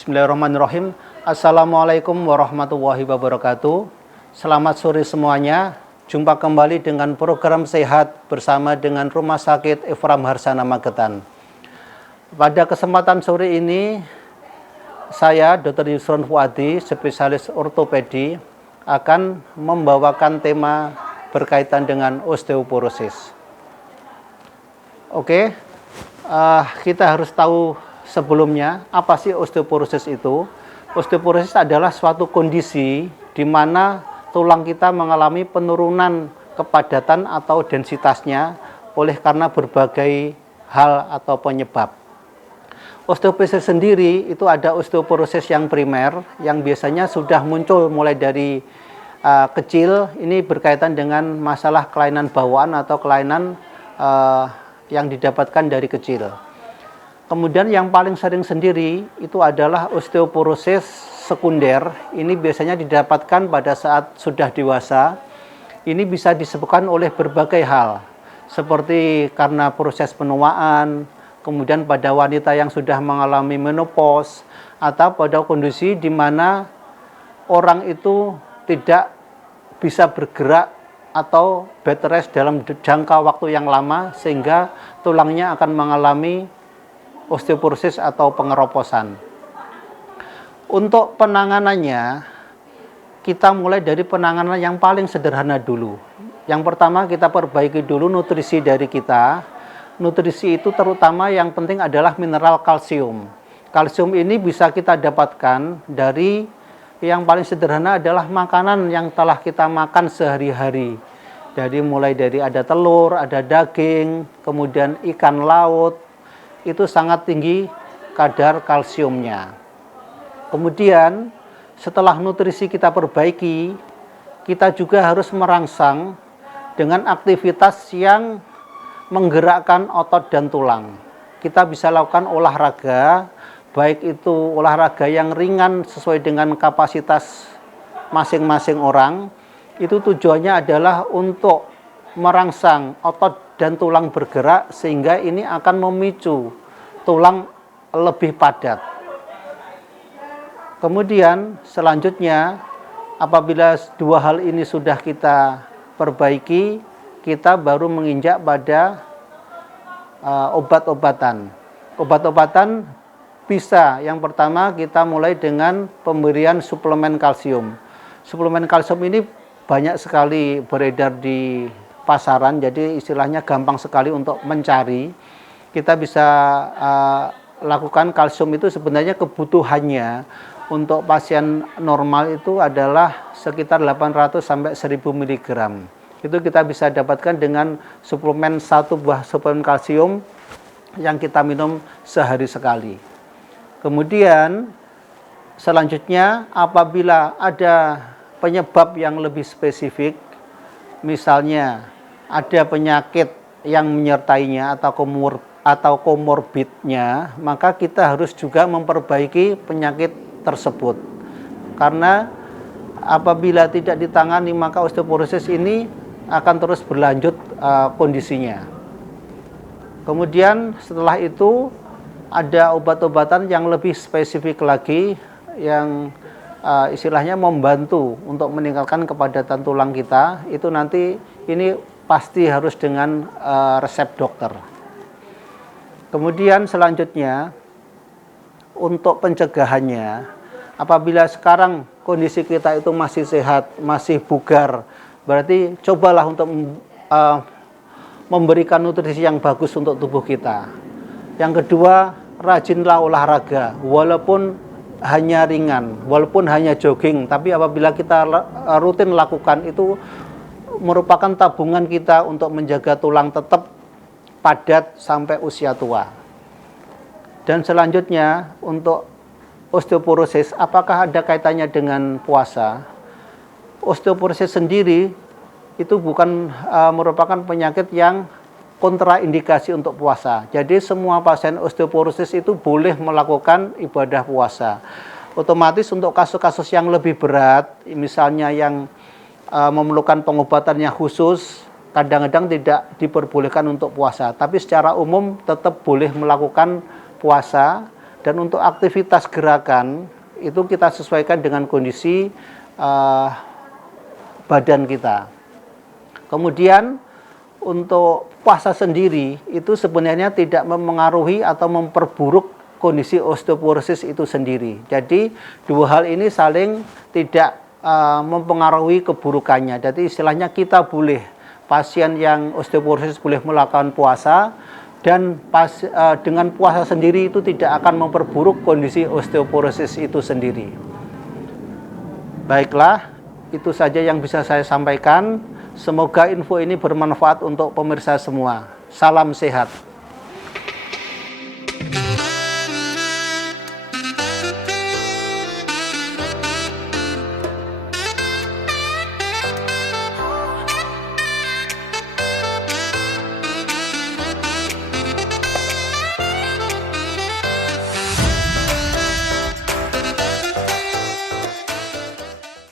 Bismillahirrahmanirrahim. Assalamualaikum warahmatullahi wabarakatuh. Selamat sore semuanya. Jumpa kembali dengan program sehat bersama dengan Rumah Sakit Ephraim Harsana Magetan. Pada kesempatan sore ini, saya Dr. Yusron Fuadi, spesialis ortopedi, akan membawakan tema berkaitan dengan osteoporosis. Oke, kita harus tahu sebelumnya apa sih osteoporosis itu. Osteoporosis adalah suatu kondisi di mana tulang kita mengalami penurunan kepadatan atau densitasnya oleh karena berbagai hal atau penyebab. Osteoporosis sendiri itu ada osteoporosis yang primer yang biasanya sudah muncul mulai dari kecil. Ini berkaitan dengan masalah kelainan bawaan atau kelainan yang didapatkan dari kecil. Kemudian yang paling sering sendiri itu adalah osteoporosis sekunder. Ini biasanya didapatkan pada saat sudah dewasa. Ini bisa disebabkan oleh berbagai hal, seperti karena proses penuaan, kemudian pada wanita yang sudah mengalami menopause, atau pada kondisi di mana orang itu tidak bisa bergerak atau bed rest dalam jangka waktu yang lama sehingga tulangnya akan mengalami osteoporosis atau pengeroposan. Untuk penanganannya, kita mulai dari penanganan yang paling sederhana dulu. Yang pertama, kita perbaiki dulu nutrisi dari kita. Nutrisi itu terutama yang penting adalah mineral kalsium. Kalsium ini bisa kita dapatkan dari yang paling sederhana adalah makanan yang telah kita makan sehari-hari. Jadi mulai dari ada telur, ada daging, kemudian ikan laut, itu sangat tinggi kadar kalsiumnya. Kemudian setelah nutrisi kita perbaiki, kita juga harus merangsang dengan aktivitas yang menggerakkan otot dan tulang. Kita bisa lakukan olahraga, baik itu olahraga yang ringan sesuai dengan kapasitas masing-masing orang. Itu tujuannya adalah untuk merangsang otot dan tulang bergerak sehingga ini akan memicu tulang lebih padat. Kemudian selanjutnya, apabila dua hal ini sudah kita perbaiki, kita baru menginjak pada obat-obatan. Obat-obatan bisa, yang pertama kita mulai dengan pemberian suplemen kalsium. Suplemen kalsium ini banyak sekali beredar di pasaran, jadi istilahnya gampang sekali untuk mencari. Kita bisa lakukan kalsium itu sebenarnya kebutuhannya untuk pasien normal itu adalah sekitar 800 sampai 1000 mg. Itu kita bisa dapatkan dengan suplemen, satu buah suplemen kalsium yang kita minum sehari sekali. Kemudian selanjutnya, apabila ada penyebab yang lebih spesifik, misalnya ada penyakit yang menyertainya atau komorbidnya, maka kita harus juga memperbaiki penyakit tersebut. Karena apabila tidak ditangani, maka osteoporosis ini akan terus berlanjut kondisinya. Kemudian setelah itu ada obat-obatan yang lebih spesifik lagi yang istilahnya membantu untuk meningkatkan kepadatan tulang kita. Itu nanti ini pasti harus dengan resep dokter. Kemudian selanjutnya untuk pencegahannya, apabila sekarang kondisi kita itu masih sehat, masih bugar, berarti cobalah untuk memberikan nutrisi yang bagus untuk tubuh kita. Yang kedua, rajinlah olahraga, walaupun hanya ringan, walaupun hanya jogging, tapi apabila kita rutin lakukan, itu merupakan tabungan kita untuk menjaga tulang tetap padat sampai usia tua. Dan selanjutnya, untuk osteoporosis, apakah ada kaitannya dengan puasa? Osteoporosis sendiri itu bukan merupakan penyakit yang kontraindikasi untuk puasa. Jadi semua pasien osteoporosis itu boleh melakukan ibadah puasa. Otomatis untuk kasus-kasus yang lebih berat, misalnya yang memerlukan pengobatan yang khusus, kadang-kadang tidak diperbolehkan untuk puasa. Tapi secara umum tetap boleh melakukan puasa Dan untuk aktivitas gerakan itu kita sesuaikan dengan kondisi badan kita. Kemudian untuk puasa sendiri itu sebenarnya tidak mempengaruhi atau memperburuk kondisi osteoporosis itu sendiri. Jadi dua hal ini saling tidak mempengaruhi keburukannya. Jadi istilahnya kita boleh, pasien yang osteoporosis boleh melakukan puasa, dan dengan puasa sendiri itu tidak akan memperburuk kondisi osteoporosis itu sendiri. Baiklah, itu saja yang bisa saya sampaikan. Semoga info ini bermanfaat untuk pemirsa semua. Salam sehat.